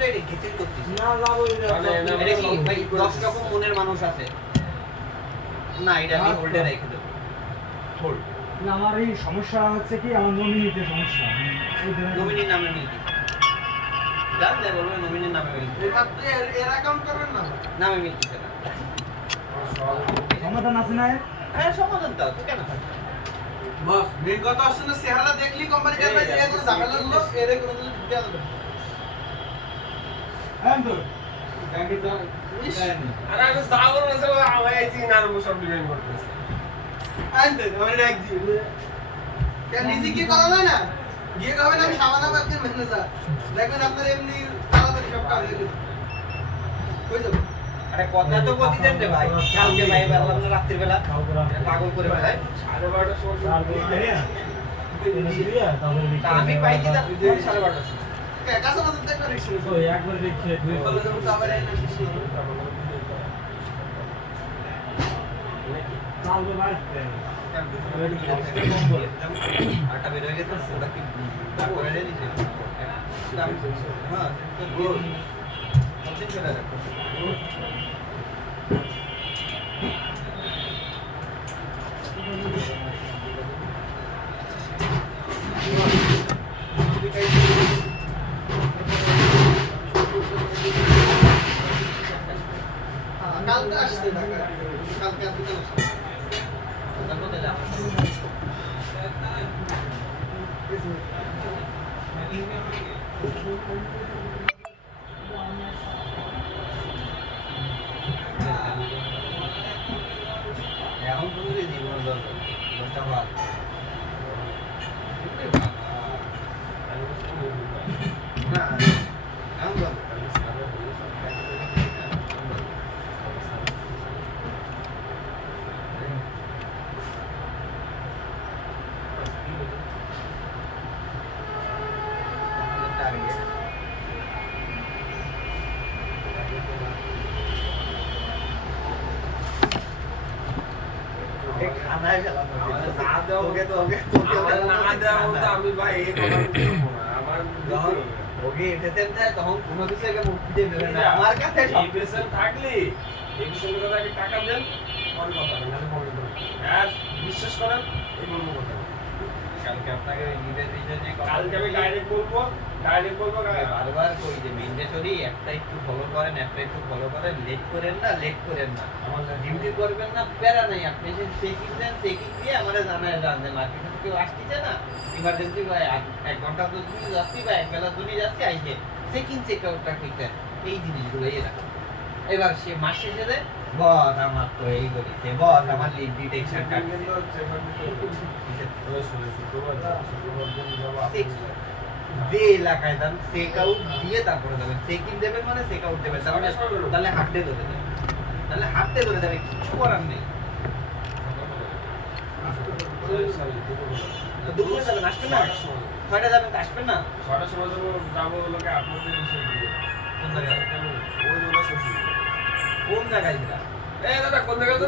তো এটা ঘিচিং করছিস না লাভ হইলো এটা কি ভাই 10 রকম মনের মানুষ আছে না এটা আমি হোল্ডে রেখে দেব হোল্ড না আমার এই সমস্যা হচ্ছে কি আমার নমিনিতে সমস্যা নমিনির নামে মিলকি জান দে বলবো নমিনির নামে মিলকি এটা তো এর অ্যাকাউন্ট করবেন না নামে মিলকি না সমাধান আছে না হ্যাঁ সমাধান তো আছে কেন থাকবে বাস মেন কথা হচ্ছে না চেহারা দেখলি কোম্পানি যাবে যে এত ঝামেলা হলো এর কোনো কিছু দিতে হবে হ্যাঁ তো ব্যাংকে যা আরে আমি যাবো না সব আওয়াজই না আর সব ডিমান্ড করতেছে আনতে আমার ডাক দিও কেন নিজে কি করা যায় না গিয়ে কবে না আমি সাবানা বাদকে ম্যানেজার দেখবেন আপনার এমনি তাড়াতাড়ি সব কাজ হয়ে যাবে কই যাবো আরে কথা তো বলতে দেন রে ভাই কালকে ভাই বললাম না রাত্রির বেলা পাগল করে ফেলায় 12:30টার সময় তা আমি পাইছি তা 12:30 সময় কাছে কাছে দেখবে রিকশা ওই একবার দেখে দুই বলে যাবো তো আবার এনে শিশি চালবে বাড়তে আটা বের হয়ে গেছে ওটা কি তারপরে রে দিছে হ্যাঁ সবদিন চলে রাখো কালকে আসছে ঢাকা কালকে আপনি কেন আসছেন এখন তুমি জীবন দরকার 10টা বাদ না এখন দরকার আমি ভাই এই কথা বলতে আমার ওকে এসেছেন তখন কোনো কিছু আগে মুক্তি দিয়ে দেবেন না আমার কাছে এই পেশেন্ট থাকলে এই পেশেন্টের কথা আগে টাকা দেন পরে কথা বলেন নাহলে পরে বলেন আর বিশ্বাস করেন এই বলবো কথা কালকে আপনাকে নিজের বিষয় নিয়ে কালকে আমি ডাইরেক্ট বলবো বারবার কই যে মেন্ডেটরি একটা একটু ফলো করেন একটা একটু ফলো করেন লেট করেন না আমার ডিউটি করবেন না প্যারা নাই আপনি যে চেকিং দেন চেকিং দিয়ে আমাদের জানায় যান যে মার্কেটে কেউ আসতেছে না ইমার্জেন্সি বা 1 ঘন্টা তো তুমি যাচ্ছি বা 1 বেলা তুমি যাচ্ছি আইসে চেকিং চেক আউটটা কইতেন এই জিনিসগুলো এরা এবার সে মাস শেষে দেয় বস আমার তো এই করেছে বস আমার লিড ডিটেকশন যে এলাকায় যান চেক আউট দিয়ে তারপরে যাবেন চেক ইন দেবেন মানে চেক আউট দেবেন তাহলে হাঁটতে ধরে দেবেন তাহলে হাঁটতে ধরে যাবে কিছু করার নেই দুপুরে যাবেন আসবেন না 6টা যাবেন আসবেন না 6টার সময় যাবো লোকে আপনাদের এসে দিয়ে কোন জায়গায় ওই জন্য শ্বশুর কোন জায়গায় এই দাদা কোন জায়গায় তো